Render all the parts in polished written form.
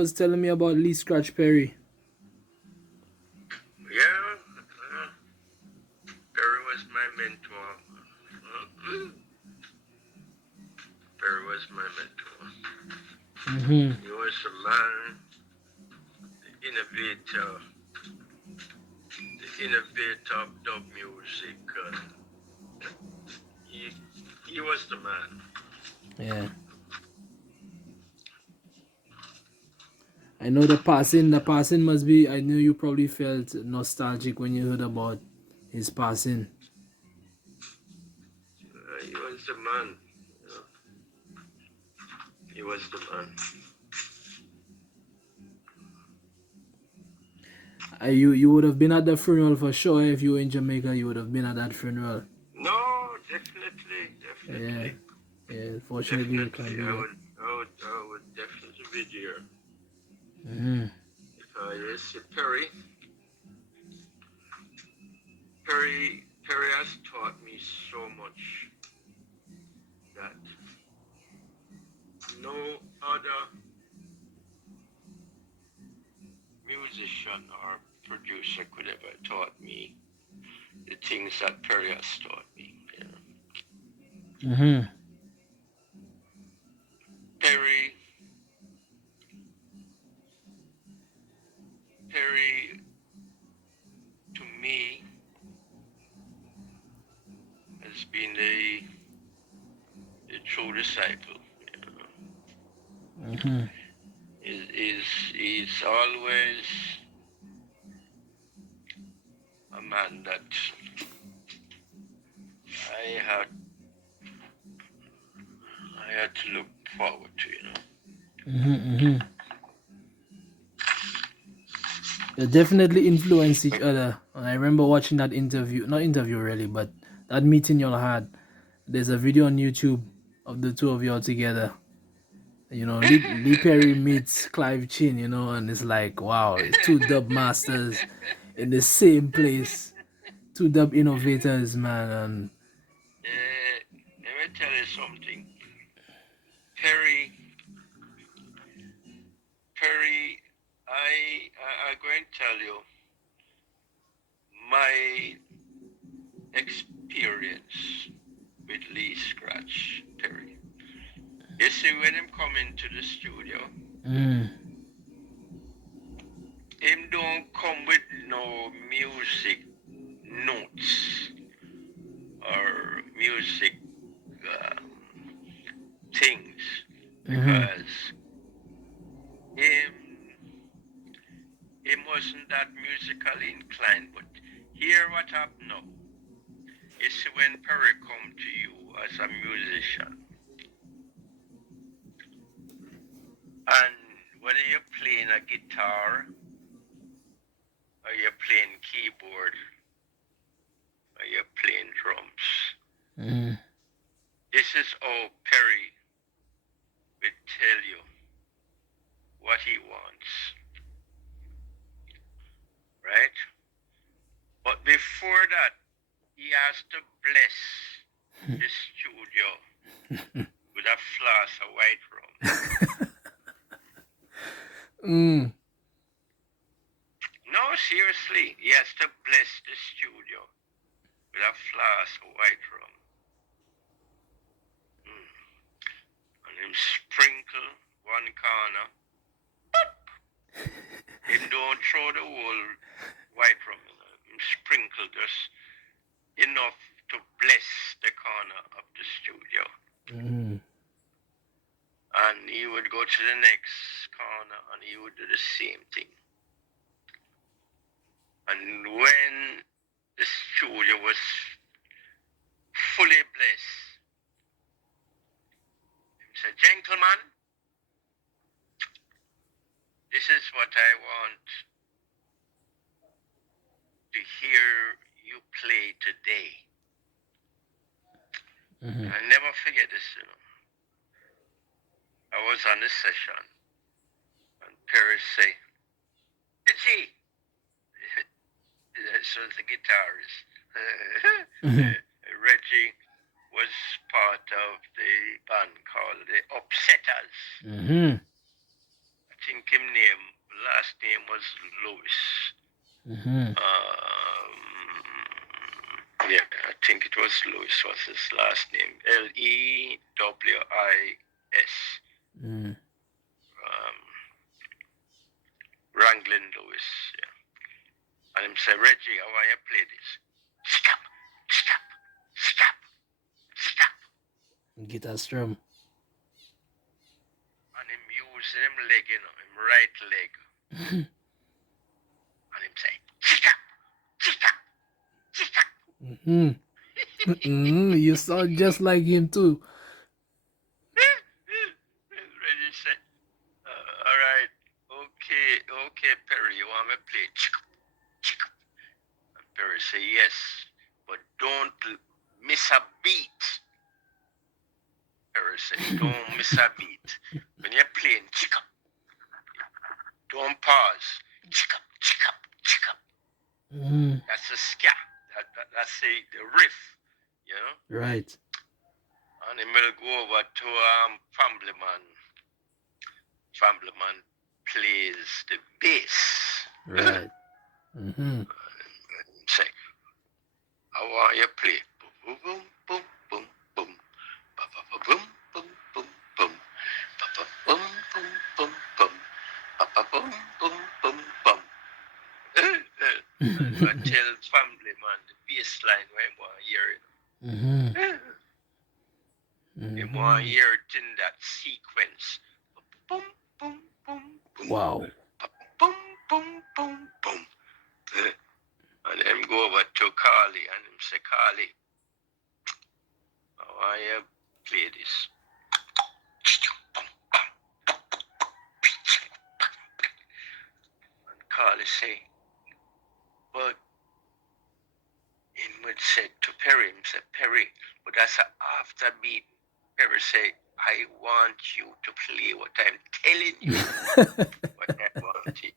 Was telling me about Lee Scratch Perry. Yeah, Perry was my mentor. Perry was my mentor. He was the man, the innovator of dub music. He was the man. Yeah. I know the passing must be, I know you probably felt nostalgic when you heard about his passing. He was the man. He was the man. You would have been at the funeral for sure. If you were in Jamaica, you would have been at that funeral. No, definitely. Yeah. Fortunately, you can't Definitely, be there. I would definitely be there. Yes, Perry has taught me so much that no other musician or producer could ever taught me the things that Perry has taught me. Perry, to me, has been the true disciple. He's always a man that I had to look forward to, They definitely influence each other. And I remember watching that interview, not interview really, but that meeting y'all had. There's a video on YouTube of the two of y'all together. Lee Perry meets Clive Chin, and it's like, wow, it's two dub masters in the same place. Two dub innovators, man. And let me tell you something. Perry, I'm going to tell you my experience with Lee Scratch Perry. You see, when him come into the studio, him don't come with no music notes or music things, because him wasn't that musically inclined. But hear what happened now. You see, when Perry come to you as a musician, and whether you're playing a guitar, or you're playing keyboard, or you're playing drums, this is how Perry will tell you what he wants, right? But before that, he has to bless the studio with a flask of white rum. No, seriously, he has to bless the studio with a flask of white rum. And him sprinkle one corner. Him don't throw the whole white rum in it. Him sprinkle just enough to bless the corner of the studio. And he would go to the next corner and he would do the same thing. And when the studio was fully blessed, he said, "Gentlemen, this is what I want to hear you play today." I'll never forget this, I was on the session, and Perry say, "Reggie," this was the guitarist. Reggie was part of the band called the Upsetterz. A think him name, last name was Lewis. Yeah, I think it was Lewis was his last name. Lewis. Wrangling Lewis, yeah. And him say, Reggie, I want you to play this. Stop, stop, stop, stop. Guitar strum. And him using him leg, you know, him right leg. And him say, stop, stop, stop. You sound just like him too. Reggie said, all right, okay, Perry, you want me to play? And Perry say, yes, but don't miss a beat. Perry say, don't miss a beat. When you're playing, don't pause. That's a ska. That's the riff, you know? Right. And then we'll go over to Family Man. Family Man plays the bass. Right. Say, I want you to play. Boom, boom, boom, boom, boom. Boom, boom, boom, boom. Boom, boom, boom, boom. Boom, boom, boom, boom. I tell Family Man the bass line where I want to hear it. You want to hear it in that sequence. Boom, boom, boom, boom. Wow. Boom, boom, boom, boom. And then go over to Carly and him say, Carly, I want you to play this. And Carly say, but him would say to Perry, him say, Perry, but that's an afterbeat. Perry say, I want you to play what I'm telling you. What I want you.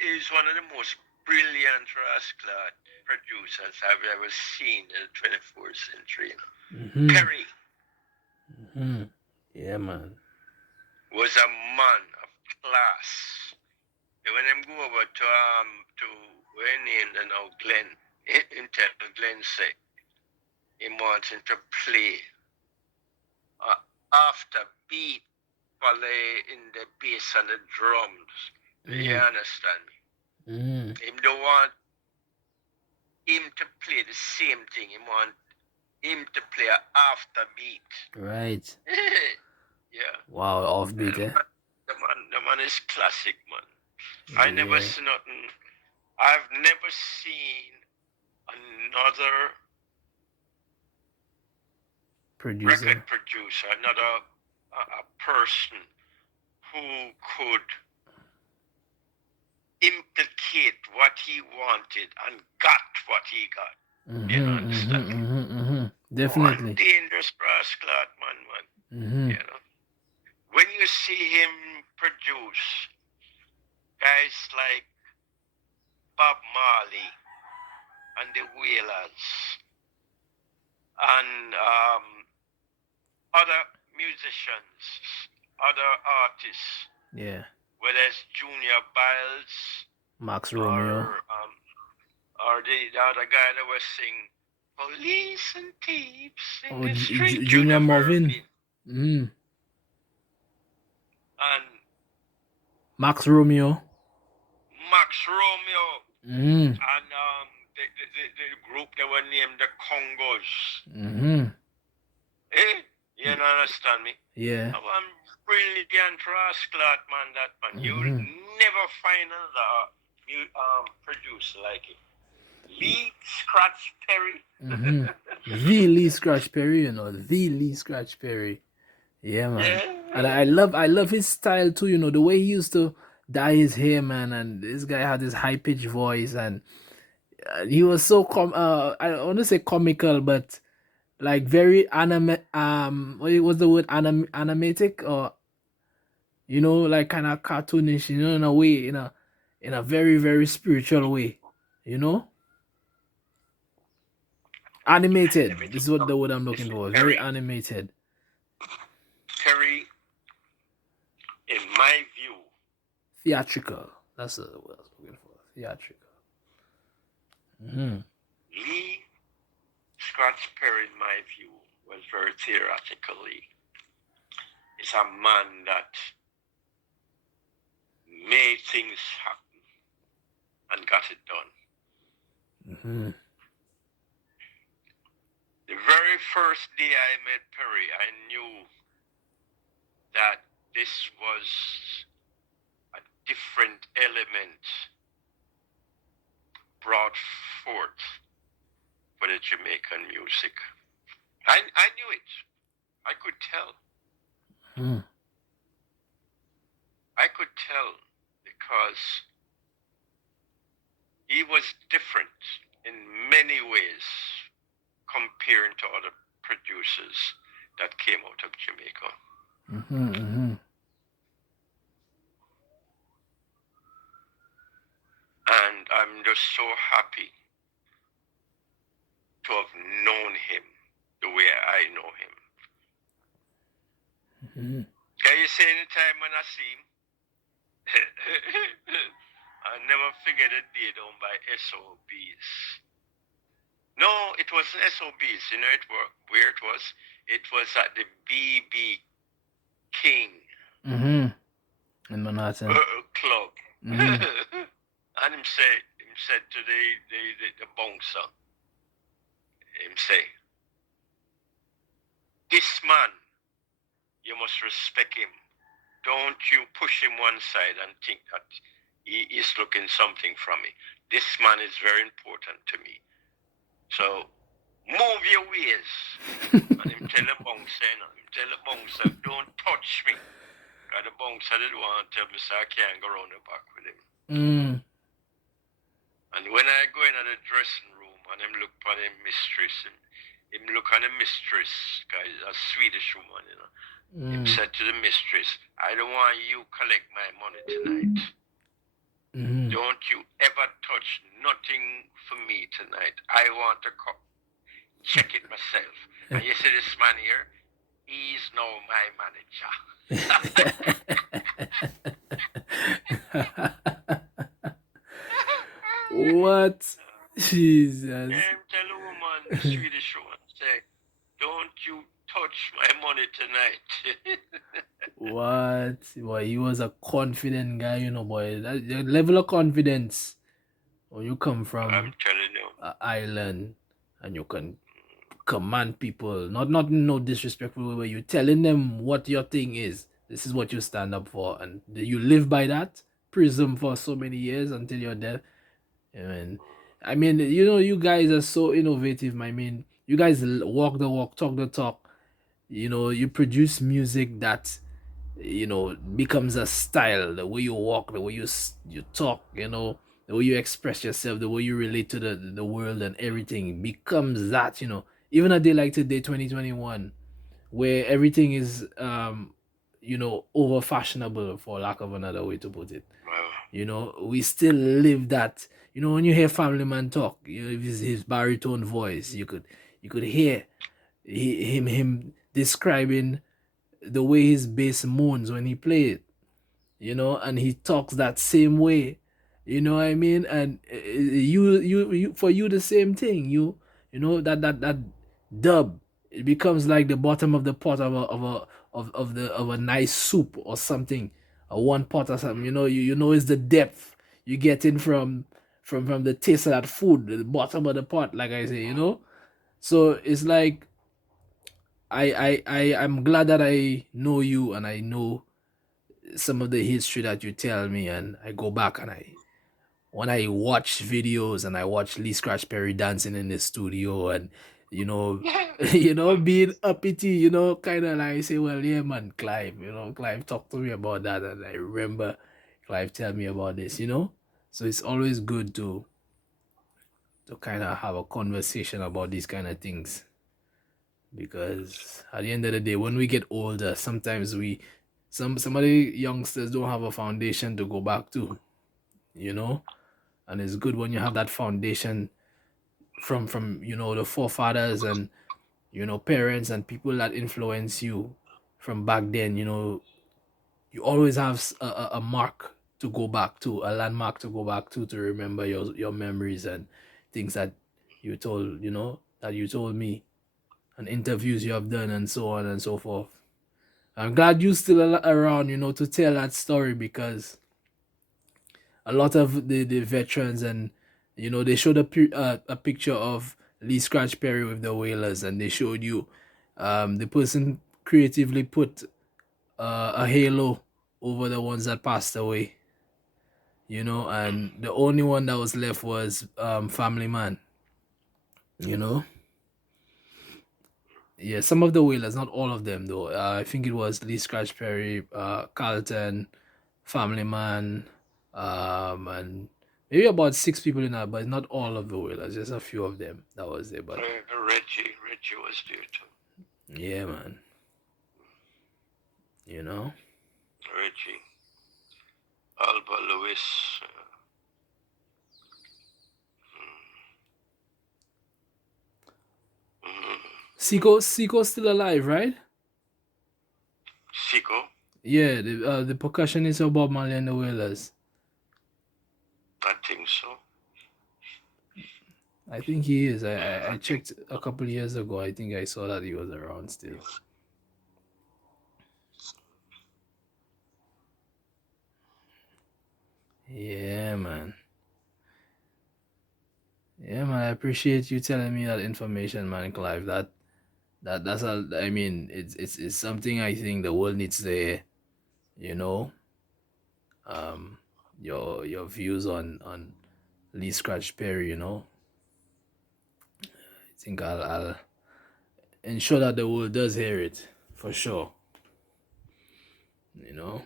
He's one of the most brilliant rascal producers I've ever seen in the 24th century. Perry. Yeah, man. Was a man of class. When him go over to when in now Glenn, tell Glenn say he wants him to play after beat in the bass and the drums. You understand me? Him don't want him to play the same thing. He want him to play after beat. Right. Yeah. Wow, offbeat, eh? The man is classic, man. I never see nothing. I've never seen another record producer, another a person who could implicate what he wanted and got what he got. You understand? Definitely. One dangerous rascal, man. You know, when you see him produce guys like Bob Marley and the Wailers and other musicians, other artists. Yeah. Whether it's Junior Biles, Max Romeo, or the other guy that was sing Police and Thieves in the Street. Junior Murvin. And Max Romeo. And the group that were named the Congos. You understand me? Yeah. I'm brilliant rascal, man, that man. You'll never find another producer like him. Lee Scratch Perry. The Lee Scratch Perry, you know, the Lee Scratch Perry. Yeah, man. Yeah. And I love his style too, you know, the way he used to dye his hair, man, and this guy had this high pitched voice, and he was so I don't want to say comical, but like very what was the word, animatic, or you know, like kind of cartoonish, you know, in a way, in a very, very spiritual way, you know. Animated. Let me This tell is you what the something. word I'm looking Listen, for. Very animated. Perry, in my view, Theatrical. That's the word I was looking for. Theatrical. Lee Scratch Perry, in my view, was very theoretically. He's a man that made things happen and got it done. The very first day I met Perry, I knew that this was a different element brought forth for the Jamaican music. I knew it. I could tell. I could tell because he was different in many ways comparing to other producers that came out of Jamaica. And I'm just so happy to have known him the way I know him. Can you say any time when I see him? I never forget a day down by SOBs. No, it wasn't SOBs. You know where it was? It was at the BB King in Manhattan club. And him said to the bouncer, him say, this man, you must respect him. Don't you push him one side and think that he is looking something from me. This man is very important to me. So move your ways. And him tell the bouncer, don't touch me. And the bouncer did want to tell me, so I can't go around the back with him. And when I go in the dressing room and him look for the mistress, him look on the mistress, because a Swedish woman, you know. Him said to the mistress, I don't want you collect my money tonight. Don't you ever touch nothing for me tonight. I want to check it myself. And you see this man here, he's now my manager. What? Jesus. Tell the woman, the Swedish woman, say, don't you touch my money tonight. What? Boy, he was a confident guy, you know, boy. That level of confidence. When you come from I'm telling you, an island and you can command people, not no disrespectful way, where you're telling them what your thing is. This is what you stand up for, and you live by that prism for so many years until you're dead. I mean, you know, you guys are so innovative. I mean, you guys walk the walk, talk the talk. You know, you produce music that, you know, becomes a style. The way you walk, the way you talk, you know, the way you express yourself, the way you relate to the world and everything becomes that. You know, even a day like today, 2021, where everything is you know, over fashionable, for lack of another way to put it. You know, we still live that. You know, when you hear Family Man talk, you know, his baritone voice, you could hear him describing the way his bass moans when he plays it. You know, and he talks that same way. You know what I mean? And you for you the same thing. You know that dub, it becomes like the bottom of the pot of a nice soup or something, a one pot or something. You know, you know it's the depth you get in from the taste of that food, the bottom of the pot, like I say. You know, so it's like I'm glad that I know you and I know some of the history that you tell me, and I go back and when I watch videos and I watch Lee Scratch Perry dancing in the studio and you know you know, being uppity, you know, kind of like say, well, yeah, man, Clive, you know, Clive talked to me about that, and I remember Clive tell me about this, you know. So it's always good to kind of have a conversation about these kind of things, because at the end of the day, when we get older, sometimes some of the youngsters don't have a foundation to go back to, you know. And it's good when you have that foundation from the forefathers and parents and people that influence you from back then. You always have a mark to go back to, a landmark to go back to remember your memories and things that you told me, and interviews you have done and so on and so forth. I'm glad you still around, to tell that story, because a lot of the veterans, and they showed a picture of Lee Scratch Perry with the Wailers, and they showed you the person creatively put a halo over the ones that passed away, and the only one that was left was Family Man, you know. Yeah, some of the Wailers, not all of them though. I think it was Lee Scratch Perry, Carlton, Family Man, and maybe about six people in that, but not all of the Wailers, just a few of them that was there. But Reggie was there too. yeah, man, you know. Reggie, Alba Lewis, Seiko's still alive, right? Siko. Yeah, the percussionist of Bob Marley and the Wailers. I think so. I think he is. Yeah, I checked a couple years ago. I think I saw that he was around still. Yeah, man. Yeah, man. I appreciate you telling me that information, man, Clive. That's all. I mean, it's something I think the world needs to hear. You know, um, your views on Lee Scratch Perry. I think I'll ensure that the world does hear it for sure. You know.